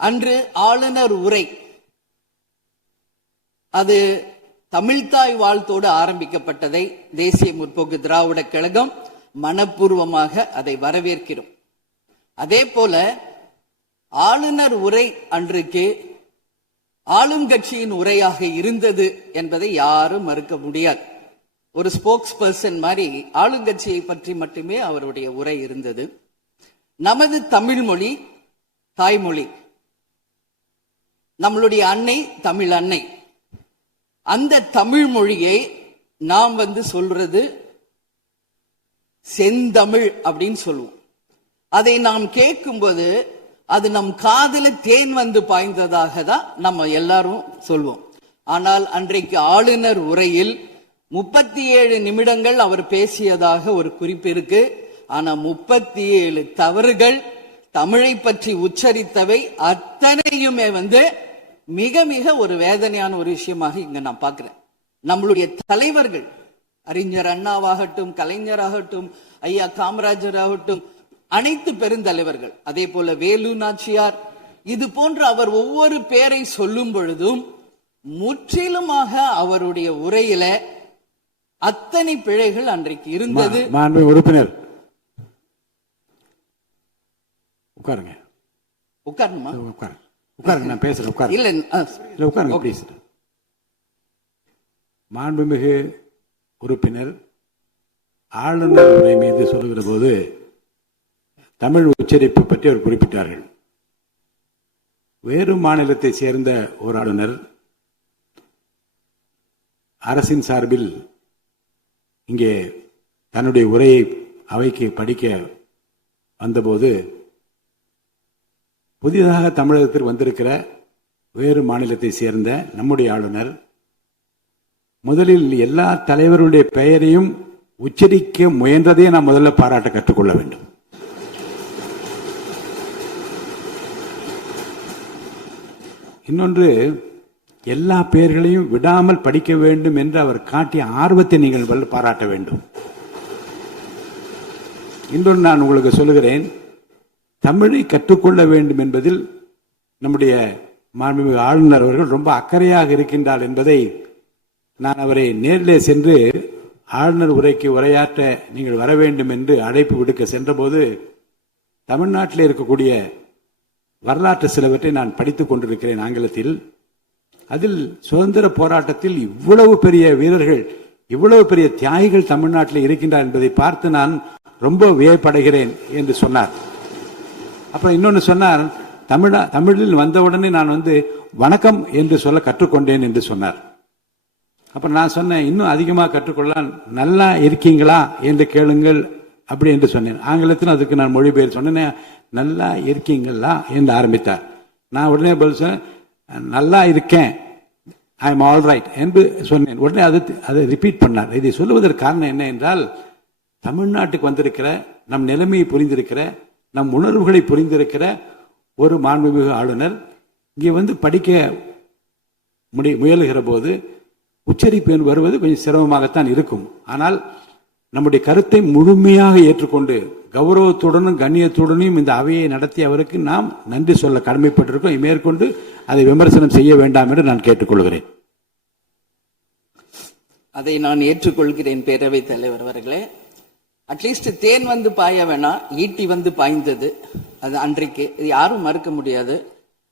அன்று ஆளுநர் உரை அது தமிழ்தாய் வாழ்த்தோடு ஆரம்பிக்கப்பட்டதை தேசிய முற்போக்கு திராவிட கழகம் மனப்பூர்வமாக அதை வரவேற்கிறோம். அதே போல ஆளுநர் உரை அன்றைக்கு ஆளும் கட்சியின் உரையாக இருந்தது என்பதை யாரும் மறுக்க முடியாது. ஒரு ஸ்போக்ஸ் பர்சன் மாதிரி ஆளுங்கட்சியை பற்றி மட்டுமே அவருடைய உரை இருந்தது. நமது தமிழ் மொழி தாய்மொழி, நம்மளுடைய அன்னை தமிழ் அன்னை. அந்த தமிழ் மொழியை நாம் சொல்றது செந்தமிழ் அப்படின்னு சொல்லுவோம். அதை நாம் கேட்கும்போது அது நம் காதல தேன் பாய்ந்ததாக தான் நம்ம எல்லாரும் சொல்வோம். ஆனால் அன்றைக்கு ஆளுநர் உரையில் 37 நிமிடங்கள் அவர் பேசியதாக ஒரு குறிப்பு இருக்கு. ஆனா 37 தவறுகள், தமிழை பற்றி உச்சரித்தவை அத்தனையுமே மிக மிக ஒரு வேதனையான ஒரு விஷயமாக இங்க நான் பார்க்கிறேன். நம்மளுடைய தலைவர்கள், அறிஞர் அண்ணாவாகட்டும், கலைஞராகட்டும், ஐயா காமராஜர் ஆகட்டும், அனைத்து பெருந்தலைவர்கள், அதே போல வேலு நாச்சியார், இது போன்ற அவர் ஒவ்வொரு பேரை சொல்லும் பொழுதும் முற்றிலுமாக அவருடைய உரையில அத்தனை பிழைகள் அன்றைக்கு இருந்தது. உறுப்பினர் உட்காருங்க. உட்காருமா? உட்காருங்க, நான் பேசுறேன். உட்காரு. இல்ல உட்காருங்க ப்ளீஸ். மாண்புமிகு உறுப்பினர் ஆளுநர் உரை மீது சொல்லுகிற போது தமிழ் உச்சரிப்பு பற்றி அவர் குறிப்பிட்டார்கள். வேறு மாநிலத்தை சேர்ந்த ஒரு ஆளுநர் அரசின் சார்பில் இங்கே தன்னுடைய உரையை அவைக்கு படிக்க வந்தபோது புதிதாக தமிழகத்தில் வந்திருக்கிற வேறு மாநிலத்தை சேர்ந்த நம்முடைய ஆளுநர் முதலில் எல்லா தலைவருடைய பெயரையும் உச்சரிக்க முயன்றதையே நாம் முதல்ல பாராட்ட கற்றுக்கொள்ள வேண்டும். இன்னொன்று, எல்லா பெயர்களையும் விடாமல் படிக்க வேண்டும் என்று அவர் காட்டிய ஆர்வத்தை நீங்கள் பாராட்ட வேண்டும். இன்னொன்று நான் உங்களுக்கு சொல்லுகிறேன், தமிழை கற்றுக்கொள்ள வேண்டும் என்பதில் நம்முடைய மாண்புமிகு ஆளுநர் அவர்கள் ரொம்ப அக்கறையாக இருக்கின்றார் என்பதை நான் அவரை நேரிலே சென்று ஆளுநர் உரைக்கு உரையாற்ற நீங்கள் வர வேண்டும் என்று அழைப்பு விடுக்க சென்றபோது தமிழ்நாட்டில் இருக்கக்கூடிய வரலாற்று சிலவற்றை நான் படித்துக் கொண்டிருக்கிறேன் ஆங்கிலத்தில். அதில் சுதந்திர போராட்டத்தில் இவ்வளவு பெரிய வீரர்கள், இவ்வளவு பெரிய தியாகிகள் தமிழ்நாட்டில் இருக்கின்றார் என்பதை பார்த்து நான் ரொம்ப வியப்படைகிறேன் என்று சொன்னார். அப்புறம் இன்னொன்னு சொன்னார், தமிழில் வந்தவுடனே நான் வணக்கம் என்று சொல்ல கற்றுக்கொண்டேன் என்று சொன்னார். அப்புறம் நான் சொன்னேன், இன்னும் அதிகமாக கற்றுக்கொள்ளலாம், நல்லா இருக்கீங்களா என்று கேளுங்கள் அப்படி என்று சொன்னேன். ஆங்கிலத்தில் அதுக்கு நான் மொழிபெயர் சொன்னேன், நல்லா இருக்கீங்களா என்று ஆரம்பித்தார். நான் உடனே பதில் சொன்னேன், நல்லா இருக்கேன், ஐ எம் ஆல் ரைட் என்று சொன்னேன். உடனே அதை ரிப்பீட் பண்ணார். இதை சொல்லுவதற்கு காரணம் என்ன என்றால், தமிழ்நாட்டுக்கு வந்திருக்கிற, நம் நிலைமையை புரிந்திருக்கிற, நம் உணர்வுகளை புரிந்திருக்கிற ஒரு மாண்புமிகு ஆளுநர் இங்கே படிக்க முயலுகிற போது உச்சரிப்பு வருவது கொஞ்சம் சிரமமாகத்தான் இருக்கும். ஆனால் நம்முடைய கருத்தை முழுமையாக ஏற்றுக்கொண்டு கௌரவத்துடனும் கண்ணியத்துடனும் இந்த அவையை நடத்திய அவருக்கு நாம் நன்றி சொல்ல கடமைப்பட்டிருக்கோம். மேற்கொண்டு அதை விமர்சனம் செய்ய வேண்டாம் என்று நான் கேட்டுக்கொள்கிறேன். அதை நான் ஏற்றுக்கொள்கிறேன் பேரவைத் தலைவர் அவர்களே. அட்லீஸ்ட் தேன் பாய வேணாம், ஈட்டி பாய்ந்தது அது அன்றைக்கு, இது யாரும் மறுக்க முடியாது.